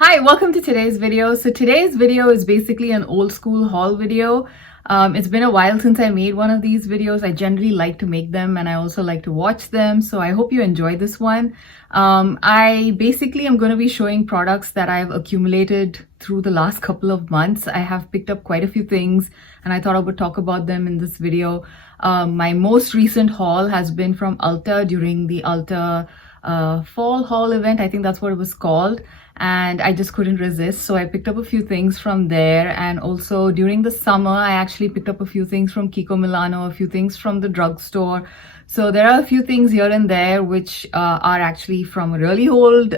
Hi, welcome to today's video. So today's video is basically an old school haul video. It's been a while since I made one of these videos. I generally like to make them and I also like to watch them. So I hope you enjoy this one. I basically am going to be showing products that I've accumulated through the last couple of months. I have picked up quite a few things and I thought I would talk about them in this video. My most recent haul has been from ULTA during the ULTA fall haul event. I think that's what it was called. And I just couldn't resist. So I picked up a few things from there. And also during the summer, I actually picked up a few things from Kiko Milano, a few things from the drugstore. So there are a few things here and there which are actually from a really old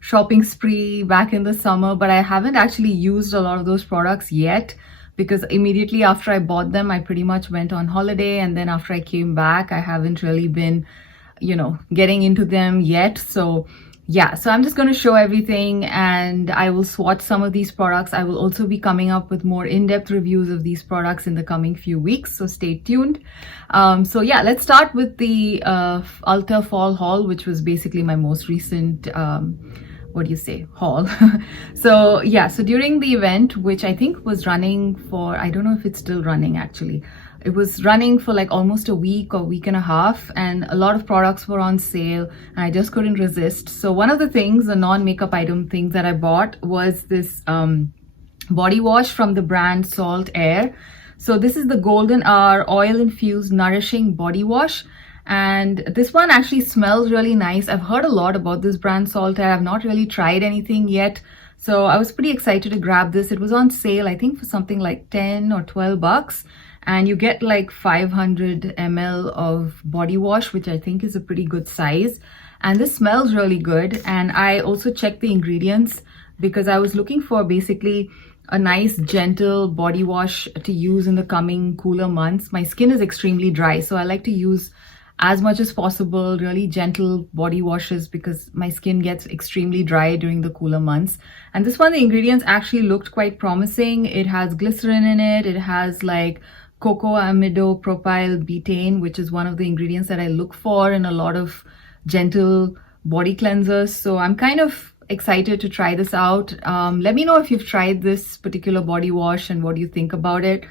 shopping spree back in the summer, but I haven't actually used a lot of those products yet because immediately after I bought them, I pretty much went on holiday. And then after I came back, I haven't really been, getting into them yet. So yeah, so I'm just going to show everything and I will swatch some of these products. I will also be coming up with more in-depth reviews of these products in the coming few weeks, so stay tuned. So yeah, let's start with the ULTA fall haul, which was basically my most recent haul. So yeah, so during the event, which I think was running for, I don't know if it's still running actually. It was running for like almost a week or week and a half, and a lot of products were on sale and I just couldn't resist. So one of the things, the non-makeup item things that I bought was this body wash from the brand Salt Air. So this is the Golden Hour Oil Infused Nourishing Body Wash. And this one actually smells really nice. I've heard a lot about this brand Salt Air. I've not really tried anything yet. So I was pretty excited to grab this. It was on sale, I think for something like 10 or 12 bucks. And you get like 500 ml of body wash, which I think is a pretty good size. And this smells really good. And I also checked the ingredients because I was looking for basically a nice gentle body wash to use in the coming cooler months. My skin is extremely dry, so I like to use as much as possible really gentle body washes because my skin gets extremely dry during the cooler months. And this one, the ingredients actually looked quite promising. It has glycerin in it. It has like cocoa amido propyl betaine, which is one of the ingredients that I look for in a lot of gentle body cleansers. So I'm kind of excited to try this out. Let me know if you've tried this particular body wash and what you think about it.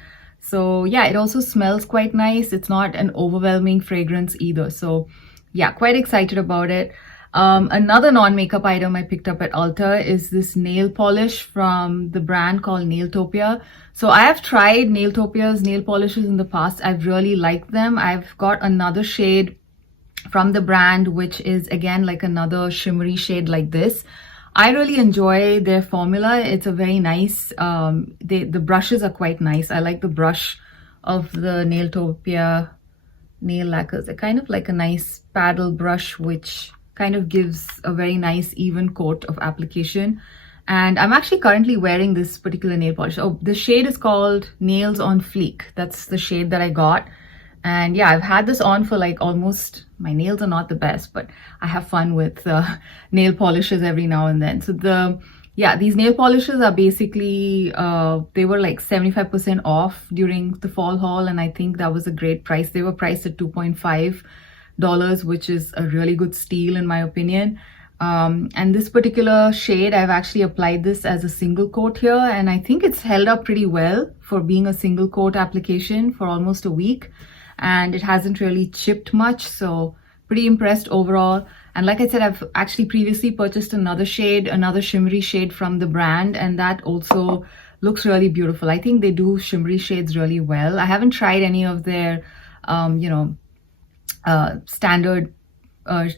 So yeah, it also smells quite nice. It's not an overwhelming fragrance either. So yeah, quite excited about it. Another non-makeup item I picked up at ULTA is this nail polish from the brand called Nailtopia. So I have tried Nailtopia's nail polishes in the past. I've really liked them. I've got another shade from the brand, which is again like another shimmery shade like this. I really enjoy their formula. It's a very nice, the brushes are quite nice. I like the brush of the Nailtopia nail lacquers. They're kind of like a nice paddle brush, which kind of gives a very nice even coat of application. And I'm actually currently wearing this particular nail polish. Oh, the shade is called Nails on Fleek. That's the shade that I got. And yeah, I've had this on for like almost, my nails are not the best, but I have fun with nail polishes every now and then. So these nail polishes are basically, they were like 75% off during the fall haul. And I think that was a great price. They were priced at $2.5, which is a really good steal in my opinion. And this particular shade, I've actually applied this as a single coat here. And I think it's held up pretty well for being a single coat application for almost a week. And it hasn't really chipped much, so pretty impressed overall. And like I said, I've actually previously purchased another shade, another shimmery shade from the brand, and that also looks really beautiful. I think they do shimmery shades really well. I haven't tried any of their, standard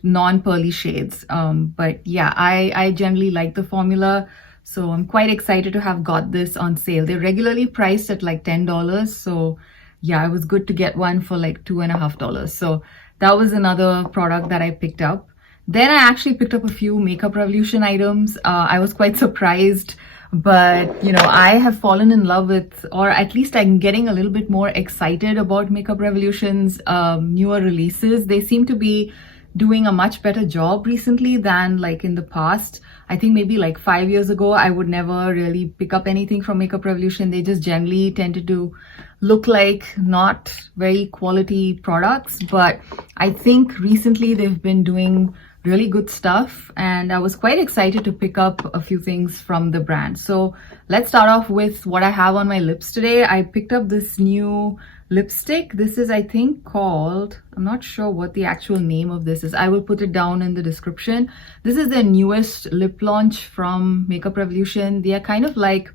non-pearly shades, but yeah, I generally like the formula. So I'm quite excited to have got this on sale. They're regularly priced at like $10, so yeah, it was good to get one for like $2.50. So that was another product that I picked up. Then I actually picked up a few Makeup Revolution items. I was quite surprised, but I have fallen in love with, or at least I'm getting a little bit more excited about Makeup Revolution's newer releases. They seem to be doing a much better job recently than like in the past. I think maybe like 5 years ago, I would never really pick up anything from Makeup Revolution. They just generally tended to look like not very quality products. But I think recently they've been doing really good stuff, and I was quite excited to pick up a few things from the brand. So let's start off with what I have on my lips today. I picked up this new lipstick. This is, I think, called, I'm not sure what the actual name of this is. I will put it down in the description. This is their newest lip launch from Makeup Revolution. They are kind of like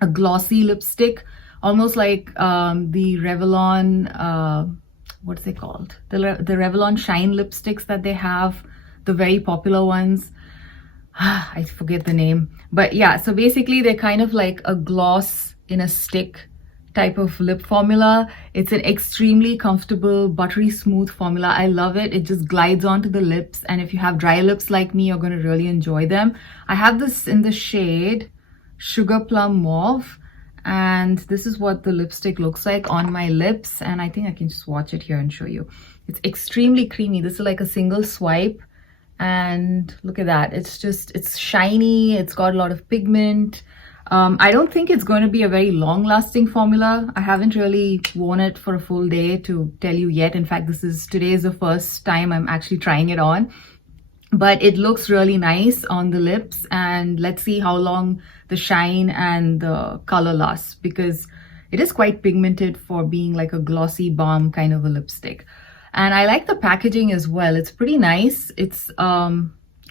a glossy lipstick, almost like the Revlon, what's it called? The Revlon Shine lipsticks that they have, the very popular ones. I forget the name. But yeah, so basically they're kind of like a gloss in a stick type of lip formula. It's an extremely comfortable, buttery smooth formula. I love it. It just glides onto the lips. And if you have dry lips like me, you're going to really enjoy them. I have this in the shade Sugar Plum Mauve. And this is what the lipstick looks like on my lips. And I think I can just swatch it here and show you. It's extremely creamy. This is like a single swipe. And look at that. It's shiny. It's got a lot of pigment. I don't think it's going to be a very long-lasting formula. I haven't really worn it for a full day to tell you yet. In fact, today is the first time I'm actually trying it on. But it looks really nice on the lips, and let's see how long the shine and the color lasts, because it is quite pigmented for being like a glossy balm kind of a lipstick. And I like the packaging as well. It's pretty nice. It's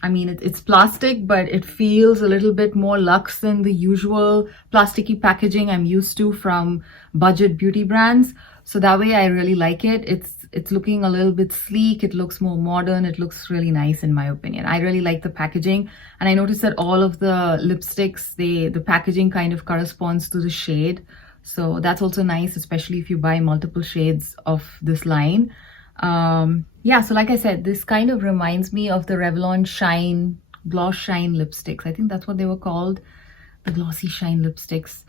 it's plastic, but it feels a little bit more luxe than the usual plasticky packaging I'm used to from budget beauty brands. So that way I really like it. It's looking a little bit sleek. It looks more modern. It looks really nice in my opinion. I really like the packaging. And I noticed that all of the lipsticks, the packaging kind of corresponds to the shade. So that's also nice, especially if you buy multiple shades of this line. Yeah, so like I said, this kind of reminds me of the Revlon Shine, Gloss Shine lipsticks. I think that's what they were called, the Glossy Shine lipsticks.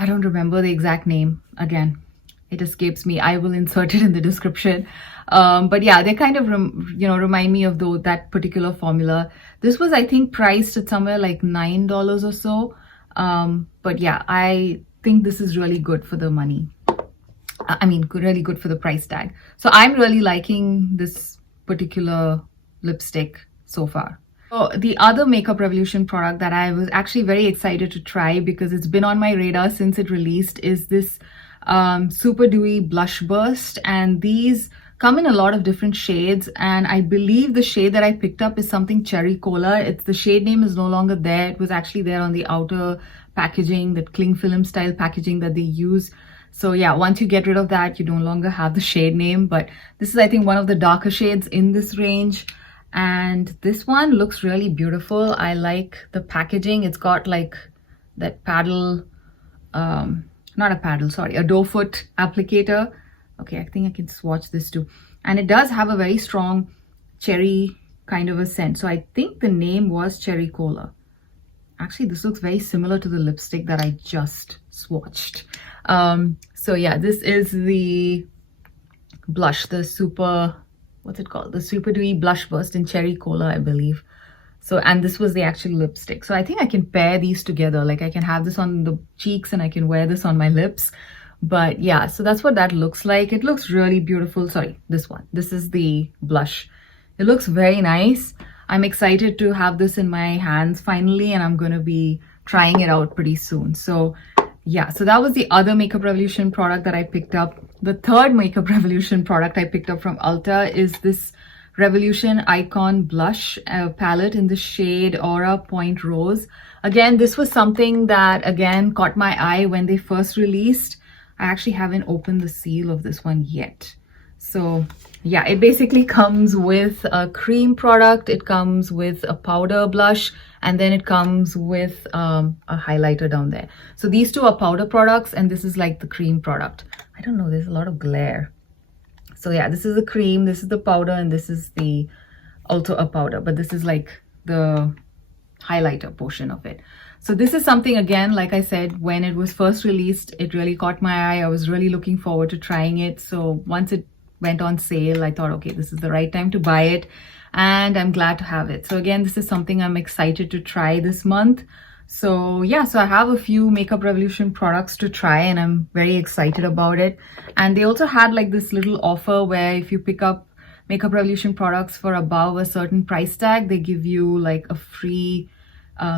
I don't remember the exact name. Again, it escapes me. I will insert it in the description. But yeah, they kind of, remind me of that particular formula. This was, I think, priced at somewhere like $9 or so. But yeah, I think this is really good for the money. Really good for the price tag. So I'm really liking this particular lipstick so far. So the other Makeup Revolution product that I was actually very excited to try, because it's been on my radar since it released, is this Super Dewy Blush Burst. And these come in a lot of different shades, and I believe the shade that I picked up is something Cherry Cola. The shade name is no longer there. It was actually there on the outer packaging, that cling film style packaging that they use. So yeah, once you get rid of that, you no longer have the shade name. But this is, I think, one of the darker shades in this range. And this one looks really beautiful. I like the packaging. It's got like that paddle, not a paddle, sorry, a doe foot applicator. Okay, I think I can swatch this too. And it does have a very strong cherry kind of a scent. So I think the name was Cherry Cola. Actually, this looks very similar to the lipstick that I just swatched. So yeah, this is the blush, the what's it called? The Super Dewy Blush Burst in Cherry Cola, I believe. So, and this was the actual lipstick. So I think I can pair these together. Like I can have this on the cheeks and I can wear this on my lips. But yeah, so that's what that looks like. It looks really beautiful. Sorry, this one. This is the blush. It looks very nice. I'm excited to have this in my hands finally, and I'm going to be trying it out pretty soon. So yeah, so that was the other Makeup Revolution product that I picked up. The third Makeup Revolution product I picked up from ULTA is this Revolution Icon Blush palette in the shade Aura Point Rose. Again, this was something that, again, caught my eye when they first released. I actually haven't opened the seal of this one yet. So yeah, it basically comes with a cream product, it comes with a powder blush, and then it comes with a highlighter down there. So these two are powder products, and this is like the cream product. I don't know, there's a lot of glare. So yeah, this is the cream, this is the powder, and this is also a powder, but this is like the highlighter portion of it. So this is something, again, like I said, when it was first released, it really caught my eye. I was really looking forward to trying it. So once it went on sale, I thought, okay, this is the right time to buy it, and I'm glad to have it. So again, this is something I'm excited to try this month. So yeah, so I have a few Makeup Revolution products to try, and I'm very excited about it. And they also had like this little offer where if you pick up Makeup Revolution products for above a certain price tag, they give you like a free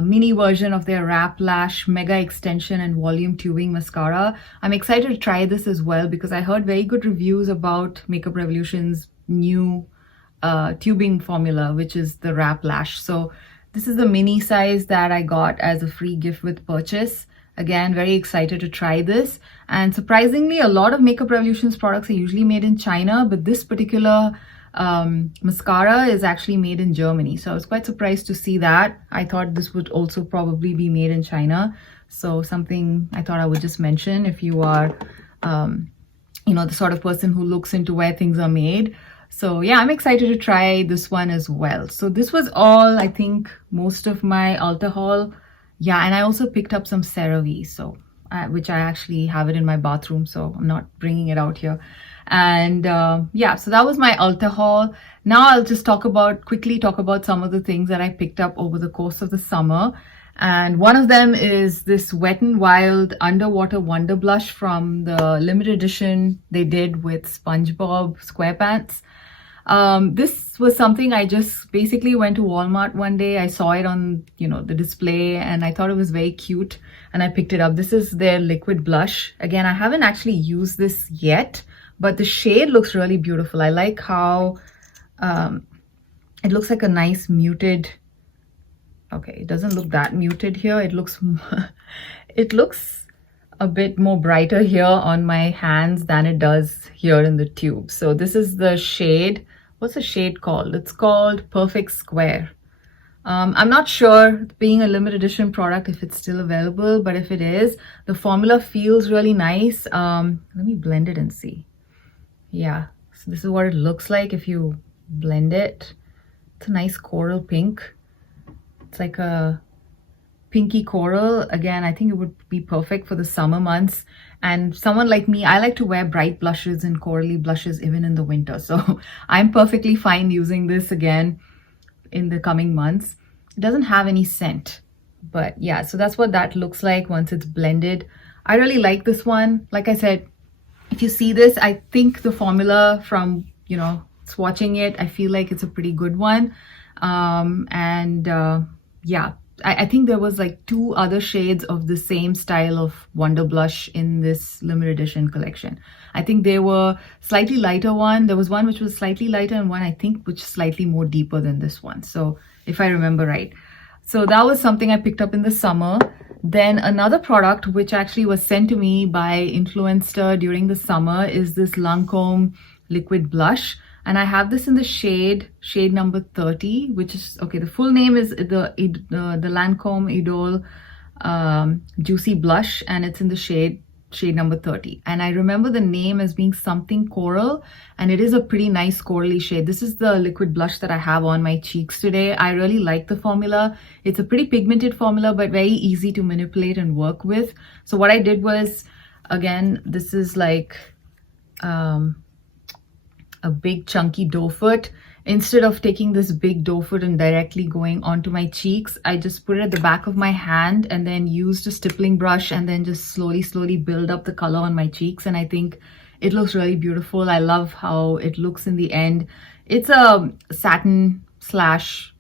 mini version of their wrap lash mega extension and volume tubing mascara. I'm excited to try this as well because I heard very good reviews about Makeup Revolution's new tubing formula, which is the wrap lash. So this is the mini size that I got as a free gift with purchase. Again, very excited to try this. And surprisingly, a lot of Makeup Revolution's products are usually made in China, but this particular mascara is actually made in Germany. So I was quite surprised to see that. I thought this would also probably be made in China. So something I thought I would just mention if you are, the sort of person who looks into where things are made. So yeah, I'm excited to try this one as well. So this was all, I think, most of my Ulta haul. Yeah, and I also picked up some CeraVe, so which I actually have it in my bathroom, so I'm not bringing it out here. And yeah, so that was my Ulta haul. Now I'll just quickly talk about some of the things that I picked up over the course of the summer. And one of them is this Wet n Wild Underwater Wonder Blush from the limited edition they did with SpongeBob SquarePants. This was something I just basically went to Walmart one day. I saw it on, the display and I thought it was very cute and I picked it up. This is their liquid blush. Again, I haven't actually used this yet, but the shade looks really beautiful. I like how it looks like a nice muted. Okay, it doesn't look that muted here. It looks a bit more brighter here on my hands than it does here in the tube. So this is the shade. What's the shade called? It's called Perfect Square. I'm not sure, being a limited edition product, if it's still available, but if it is, the formula feels really nice. Let me blend it and see. Yeah, so this is what it looks like if you blend it. It's a nice coral pink. It's like a pinky coral. Again, I think it would be perfect for the summer months. And someone like me, I like to wear bright blushes and corally blushes even in the winter. So I'm perfectly fine using this again in the coming months. It doesn't have any scent, but yeah, so that's what that looks like once it's blended. I really like this one. Like I said, if you see this, I think the formula from, swatching it, I feel like it's a pretty good one. Yeah, I think there was like 2 other shades of the same style of Wonder Blush in this limited edition collection. I think they were slightly lighter one. There was one which was slightly lighter and one I think which is slightly more deeper than this one. So if I remember right. So that was something I picked up in the summer. Then another product which actually was sent to me by Influencer during the summer is this Lancome liquid blush. And I have this in the shade number 30, which is, okay, the full name is the Lancome Idole Juicy Blush, and it's in the shade number 30. And I remember the name as being something coral, and it is a pretty nice corally shade. This is the liquid blush that I have on my cheeks today. I really like the formula. It's a pretty pigmented formula, but very easy to manipulate and work with. So what I did was, again, this is like a big chunky doe foot. Instead of taking this big doe foot and directly going onto my cheeks, I just put it at the back of my hand and then used a stippling brush and then just slowly build up the color on my cheeks. And I think it looks really beautiful. I love how it looks in the end. It's a satin slash,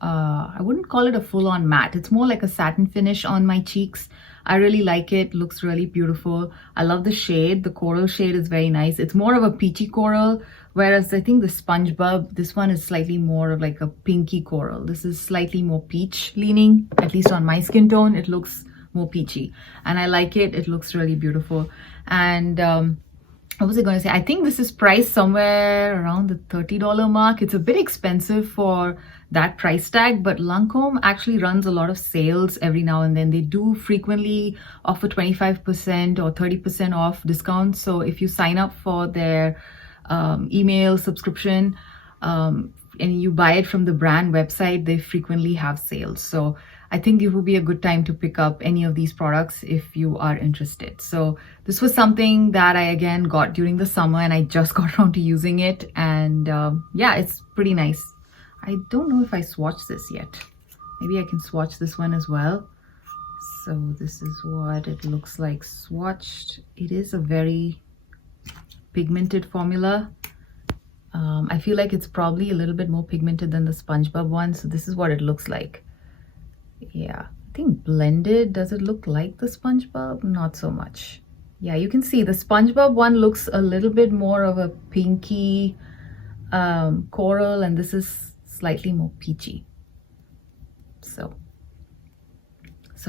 I wouldn't call it a full-on matte. It's more like a satin finish on my cheeks. I really like it. Looks really beautiful. I love the shade. The coral shade is very nice. It's more of a peachy coral, whereas I think the SpongeBob, this one is slightly more of like a pinky coral. This is slightly more peach leaning, at least on my skin tone. It looks more peachy and I like it. It looks really beautiful. And what was I going to say? I think this is priced somewhere around the $30 mark. It's a bit expensive for that price tag, but Lancome actually runs a lot of sales every now and then. They do frequently offer 25% or 30% off discounts. So if you sign up for their email subscription and you buy it from the brand website, they frequently have sales. So I think it would be a good time to pick up any of these products if you are interested. So this was something that I again got during the summer and I just got around to using it. And yeah, it's pretty nice. I don't know if I swatched this yet. Maybe I can swatch this one as well. So this is what it looks like swatched. It is a very pigmented formula. I feel like it's probably a little bit more pigmented than the SpongeBob one. So this is what it looks like. Yeah, I think blended, does it look like the SpongeBob? Not so much. Yeah, you can see the SpongeBob one looks a little bit more of a pinky coral, and this is slightly more peachy. So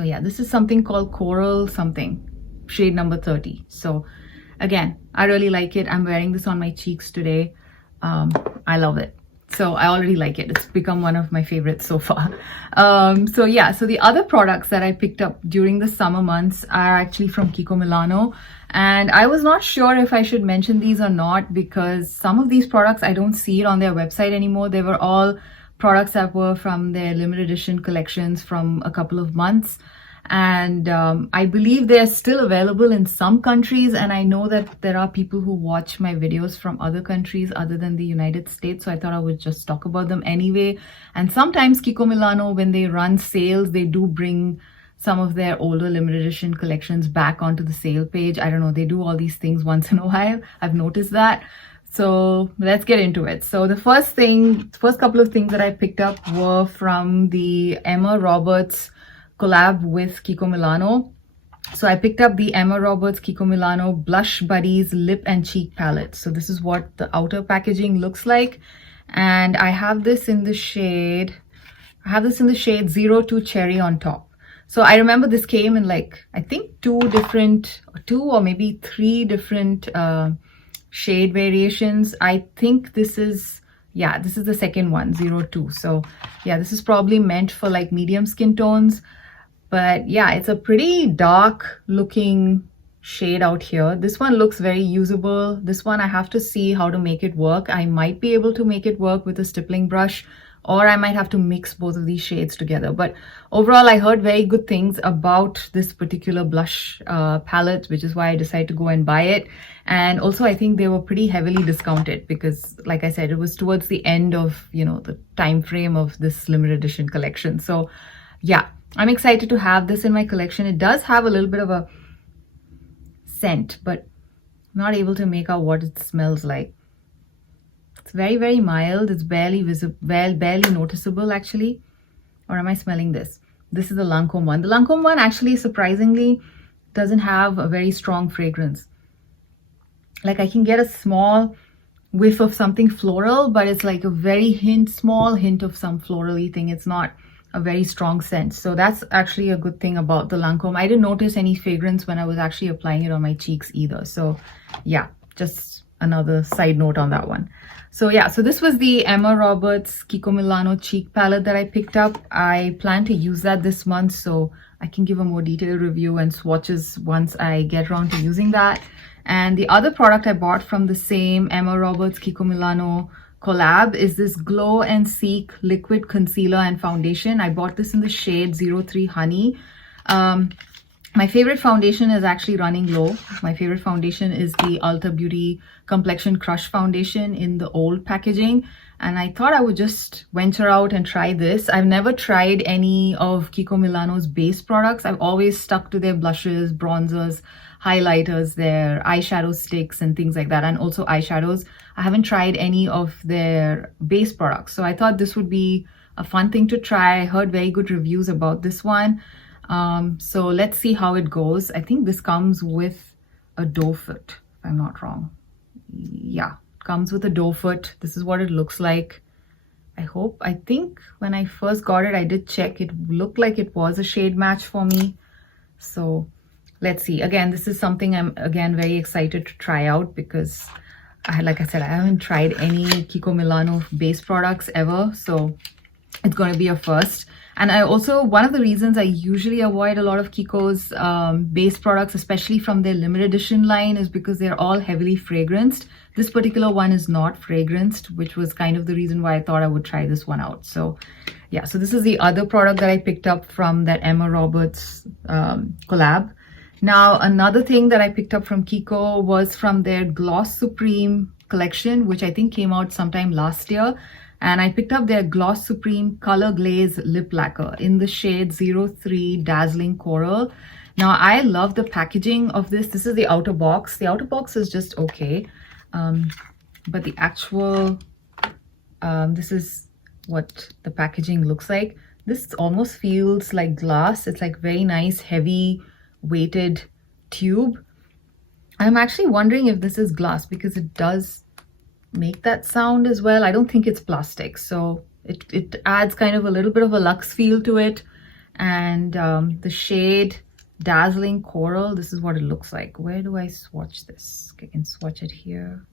yeah, this is something called coral something, shade number 30. So again, I really like it. I'm wearing this on my cheeks today. I love it. So I already like it. It's become one of my favorites so far. So yeah, so the other products that I picked up during the summer months are actually from Kiko Milano. And I was not sure if I should mention these or not, because some of these products, I don't see it on their website anymore. They were all products that were from their limited edition collections from a couple of months. And I believe they're still available in some countries, and I know that there are people who watch my videos from other countries other than the United States, so I thought I would just talk about them anyway. And sometimes Kiko Milano, when they run sales, they do bring some of their older limited edition collections back onto the sale page. I don't know, they do all these things once in a while. I've noticed that. So let's get into it. So the first couple of things that I picked up were from the Emma Roberts collab with Kiko Milano. So I picked up the Emma Roberts Kiko Milano Blush Buddies Lip and Cheek Palette. So this is what the outer packaging looks like. And I have this in the shade 02 Cherry on top. So I remember this came in like, I think two or maybe three different shade variations. I think this is the second one, 02. So yeah, this is probably meant for like medium skin tones. But yeah, it's a pretty dark looking shade out here. This one looks very usable. This one I have to see how to make it work. I might be able to make it work with a stippling brush, or I might have to mix both of these shades together. But overall, I heard very good things about this particular blush palette, which is why I decided to go and buy it. And also, I think they were pretty heavily discounted because, like I said, it was towards the end of, the time frame of this limited edition collection. So yeah, I'm excited to have this in my collection. It does have a little bit of a scent, but I'm not able to make out what it smells like. It's very, very mild. It's barely visible, barely noticeable actually. Or am I smelling this? This is the Lancome one. The Lancome one actually surprisingly doesn't have a very strong fragrance. Like I can get a small whiff of something floral, but it's like a very small hint of some florally thing. It's not a very strong scent. So that's actually a good thing about the Lancome. I didn't notice any fragrance when I was actually applying it on my cheeks either. So yeah, just another side note on that one. So yeah, so this was the Emma Roberts Kiko Milano cheek palette that I picked up. I plan to use that this month, so I can give a more detailed review and swatches once I get around to using that. And the other product I bought from the same Emma Roberts Kiko Milano collab is this Glow and Seek liquid concealer and foundation. I bought this in the shade 03 Honey. My favorite foundation is actually running low. My favorite foundation is the Ulta Beauty Complexion Crush Foundation in the old packaging. And I thought I would just venture out and try this. I've never tried any of Kiko Milano's base products. I've always stuck to their blushes, bronzers, highlighters, their eyeshadow sticks and things like that, and also eyeshadows. I haven't tried any of their base products. So I thought this would be a fun thing to try. I heard very good reviews about this one. So let's see how it goes. I think this comes with a doe foot, if I'm not wrong. Yeah, it comes with a doe foot. This is what it looks like. I think when I first got it, I did check. It looked like it was a shade match for me. So let's see. Again, this is something I'm very excited to try out because like I said, I haven't tried any Kiko Milano base products ever. So it's going to be a first. And I also, one of the reasons I usually avoid a lot of Kiko's base products, especially from their limited edition line, is because they're all heavily fragranced. This particular one is not fragranced, which was kind of the reason why I thought I would try this one out. So yeah, so this is the other product that I picked up from that Emma Roberts collab. Now, another thing that I picked up from Kiko was from their Gloss Supreme collection, which I think came out sometime last year. And I picked up their Gloss Supreme Color Glaze Lip Lacquer in the shade 03 Dazzling Coral. Now, I love the packaging of this. This is the outer box. The outer box is just okay. but the actual, this is what the packaging looks like. This almost feels like glass. It's like very nice, heavy weighted tube. I'm actually wondering if this is glass because it does make that sound as well. I don't think it's plastic, so it adds kind of a little bit of a luxe feel to it. And the shade Dazzling Coral, this is what it looks like. Where do I swatch this? I can swatch it here.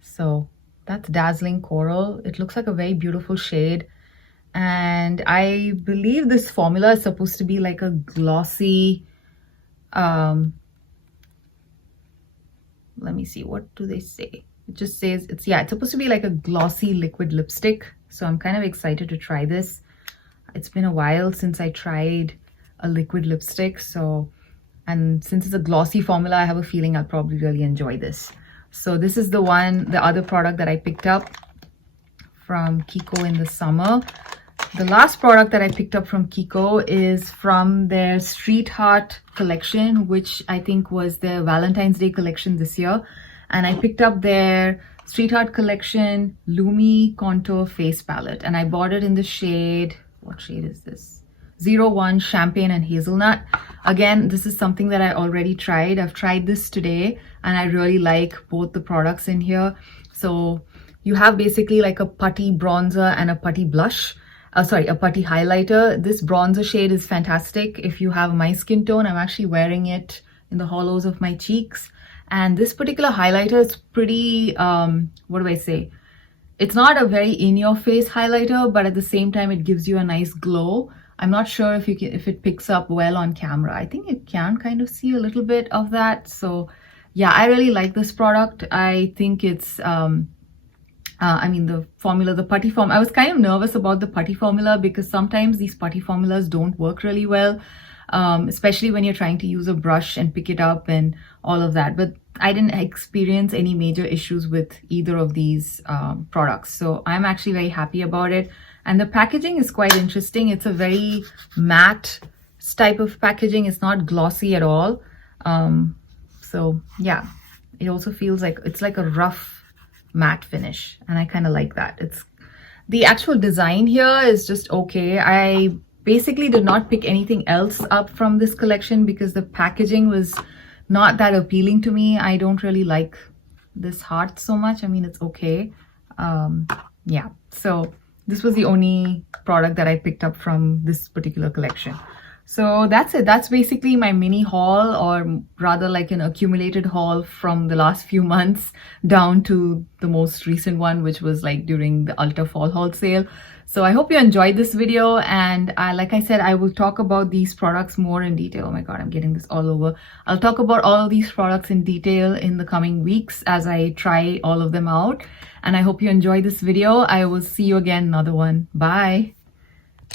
So that's Dazzling Coral. It looks like a very beautiful shade. And I believe this formula is supposed to be like a glossy, let me see, what do they say? It just says it's supposed to be like a glossy liquid lipstick. So I'm kind of excited to try this. It's been a while since I tried a liquid lipstick. And since it's a glossy formula, I have a feeling I'll probably really enjoy this. So this is the other product that I picked up from Kiko in the summer. The last product that I picked up from Kiko is from their Street Heart collection, which I think was their Valentine's Day collection this year. And I picked up their Street Heart collection Lumi Contour Face Palette. And I bought it in the shade, what shade is this? 01 Champagne and Hazelnut. Again, this is something that I already tried. I've tried this today and I really like both the products in here. So you have basically like a putty bronzer and a putty blush. A putty highlighter. This bronzer shade is fantastic if you have my skin tone. I'm actually wearing it in the hollows of my cheeks. And this particular highlighter is pretty, what do I say? It's not a very in-your-face highlighter, but at the same time, it gives you a nice glow. I'm not sure if it picks up well on camera. I think it can kind of see a little bit of that. So yeah, I really like this product. I think it's, the formula, the putty form. I was kind of nervous about the putty formula because sometimes these putty formulas don't work really well, especially when you're trying to use a brush and pick it up and all of that. But I didn't experience any major issues with either of these products. So I'm actually very happy about it. And the packaging is quite interesting. It's a very matte type of packaging. It's not glossy at all. So yeah, it also feels like it's like a rough matte finish, and I kind of like that. It's the actual design here is just okay. I basically did not pick anything else up from this collection because the packaging was not that appealing to me. I don't really like this heart so much. I mean, it's okay. Yeah, so this was the only product that I picked up from this particular collection. So that's it. That's basically my mini haul, or rather like an accumulated haul from the last few months down to the most recent one, which was like during the ULTA fall haul sale. So I hope you enjoyed this video, and like I said, I will talk about these products more in detail. Oh my god, I'm getting this all over. I'll talk about all of these products in detail in the coming weeks as I try all of them out. And I hope you enjoyed this video. I will see you again in another one. Bye.